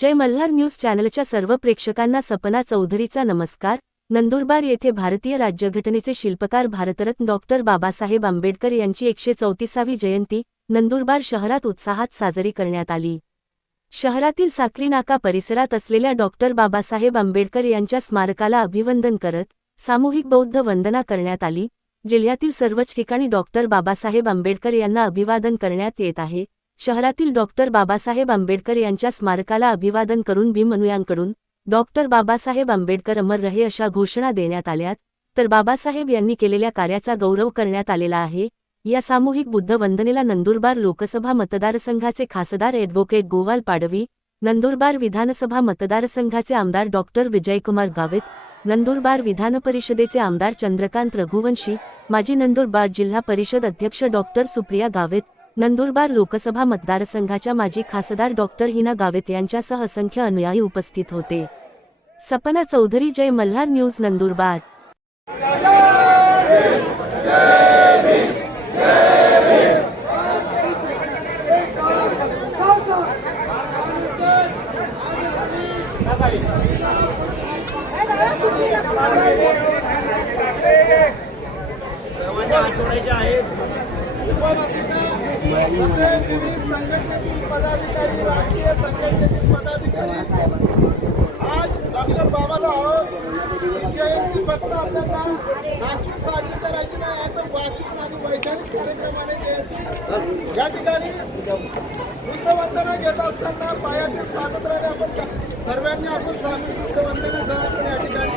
जय Malhar news चॅनलच्या सर्व प्रेक्षकांना सपना चौधरीचा नमस्कार. नंदुरबार येथे भारतीय राज्यघटनेचे शिल्पकार भारतरत्न डॉक्टर बाबासाहेब आंबेडकर यांची एकशे चौतीसावी जयंती नंदुरबार शहरात उत्साहात साजरी करण्यात आली. शहरातील साखरी नाका परिसरात असलेल्या डॉक्टर बाबासाहेब आंबेडकर यांच्या स्मारकाला अभिवंदन करत सामूहिक बौद्ध वंदना करण्यात आली. जिल्ह्यातील सर्वच ठिकाणी डॉक्टर बाबासाहेब आंबेडकर यांना अभिवादन करण्यात येत आहे. शहरातील डॉक्टर बाबासाहेब आंबेडकर यांच्या स्मारकाला अभिवादन करून भीमनुयांकडून डॉक्टर बाबासाहेब आंबेडकर अमर रहे अशा घोषणा देण्यात आल्यात. तर बाबासाहेब यांनी केलेल्या कार्याचा गौरव करण्यात आलेला आहे. या सामूहिक बुद्ध वंदनेला नंदुरबार लोकसभा मतदारसंघाचे खासदार ॲडव्होकेट गोवाल पाडवी नंदुरबार विधानसभा मतदारसंघाचे आमदार डॉक्टर विजयकुमार गावित नंदुरबार विधान परिषदेचे आमदार चंद्रकांत रघुवंशी माजी नंदुरबार जिल्हा परिषद अध्यक्ष डॉक्टर सुप्रिया गावित नंदुरबार लोकसभा मतदारसंघाच्या माजी खासदार डॉक्टर हिना गावित यांच्यासह असंख्य अनुयायी उपस्थित होते. सपना चौधरी जय मल्हार न्यूज नंदुरबार. तसेच विविध संघटनेतील पदाधिकारी राजकीय संघटनेतील पदाधिकारी आज डॉक्टर बाबासाहेब ही जयंती फक्त आपल्याला नाचून साजरी करायची नाही आता वाचून आणि वैधानिक कार्यक्रमाने जयंती या ठिकाणी बुद्धवंदना घेत असताना पायातील स्वातंत्र्याने आपण सर्वांनी आपण सामील बुद्धवंदनेसह आपण या ठिकाणी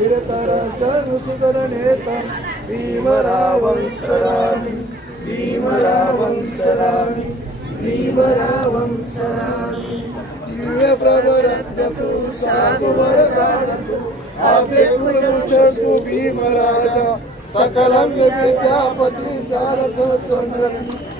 उदारिता गतिका मार्ग साया राष्ट्र गणामुक्ति भारत महामोहन भूति शरण बुद्धासनि शरण ब्रह्मासनि शरण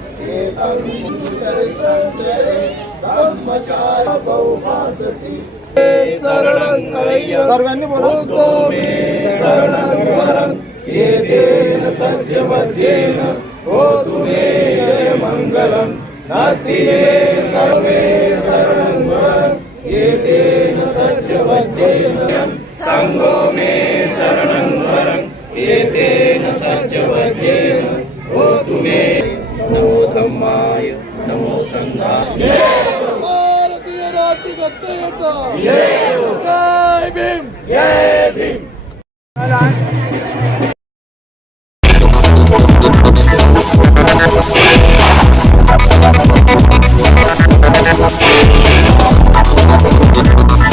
सर्वांनी बोलतो शरणं सज्जमध्येन होतु मे सर्वे दत्त जय भीम.